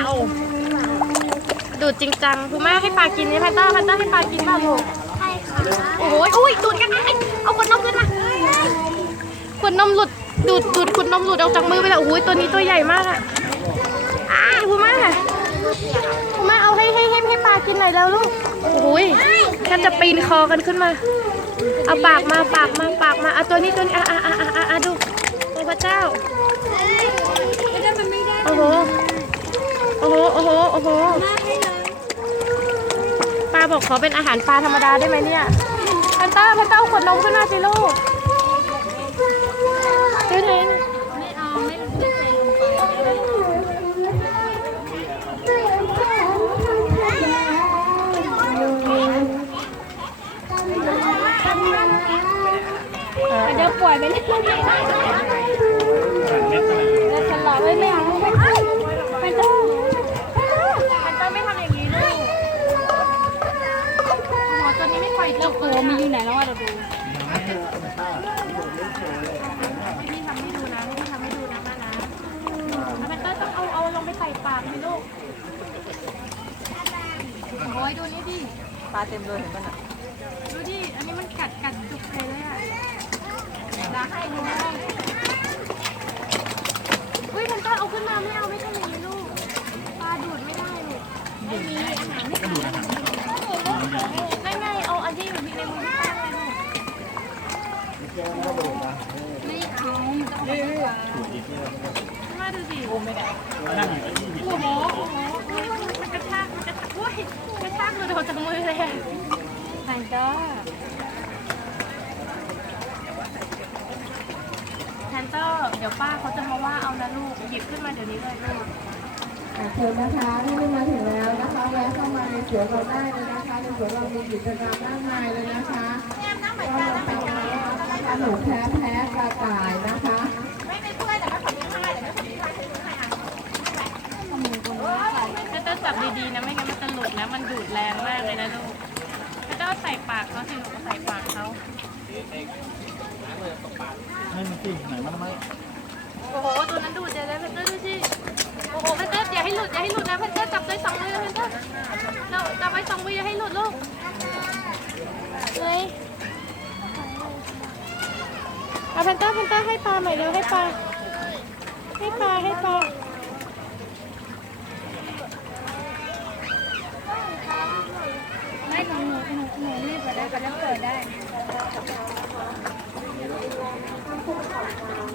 าวดูดจริงจังคุณแม่ให้ปลากินนี่แพนเตอร์แพนเตอร์ให้ปลากินเปล่าลูกใช่ค่ะโอ้โหอุ้ยดูดกันไอ้เอาขวดนมขึ้นมาขวดนมหลุดดูดดูดขวดนมหลุดออกจากมือไปแล้วโอ้โหตัวนี้ตัวใหญ่มากอะอ้าคุณแม่คุณแม่เอาให้ให้ให้ให้ปลากินหน่อยแล้วลูกโอ้โหกันจะปีนคอกันขึ้นมา เอาปากมาปากมาปากมาเอาตัวนี้ตัวนี้อะอะอะอะอะอะดูโอ้พระเจ้าไม่ได้มันไม่ได้โอ้โหโอ้โหโอ้โหโอ้โหมากให้เลยปลาบอกขอเป็นอาหารปลาธรรมดาได้ไหมเนี่ยแพนต้าแพนต้าเอาขวดนมขึ้นมาสิลูกดูเห็นไม่เอาไม่ไม่ใส่ลงไปเดี๋ยวปล่อยไปเลยแล้วฉันรอไม่ไม่เอาไม่เอาไม่ต้อง แพนต้าไม่ทำอย่างนี้ลูกหัวตัวนี้ไม่ปล่อย แล้ว จุก ตัว มันอยู่ไหนแล้วอะเราดูให้พี่ทำให้ดูนะให้พี่ทำให้ดูนะแม่นะแล้วแพนต้าต้องเอาเอาลงไปใส่ปากสิลูกโอ้ยดูนี่ดิปลาเต็มเลยเห็นป่ะน่ะดูดิ อันนี้มันกัดกัดจุกเลยเลยอะรักให้ดูให้อุ้ยแพนต้าเอาขึ้นมาไม่เอาไม่ทำอย่างนี้ลูก ปลาดูดไม่ได้ลูกไม่มีอาหารไม่กินไม่ไม่เอาอันที่อยู่ในมือพี่ป้าเลยลูก ไม่เอา มาดูสิโอ้โหโอ้โหมันกระชากมันกระชากโอ้ยกระชากหลุดออกจากมือเลยอะแพนด้าแพนเตอร์เดี๋ยวป้าเขาจะมาว่าเอานะลูกหยิบขึ้นมาเดี๋ยวนี้เลยลูกอะเชิญนะคะที่มาถึงแล้วนะคะแวะเข้ามาในสวนเราได้เลยนะคะในสวนเรามีกิจกรรมมากมายเลยนะคะก็เราทำขนมแพ้แพ้กระต่ายนะคะ แพนเตอร์จับดีๆ นะไม่งั้นมันจะหลุดนะมันดูดแรงมากเลยนะลูกแพนเตอร์ใส่ปากเขาสิลูกใส่ปากเขาให้มันสิไหนมันไม่โอ้โหตัวนั้นดูดเดี๋ยวนะแพนเตอร์ดูสิโอ้โหแพนเตอร์อย่าให้หลุดอย่าให้หลุดนะแพนเตอร์จับด้วยสองมือนะแพนเตอร์เราจับไว้สองมืออย่าให้หลุดลูกเฮ้ยเอาแพนเตอร์แพนเตอร์ให้ปลาใหม่เร็วให้ปลาให้ปลาให้ปลา ผู้ประกอบการ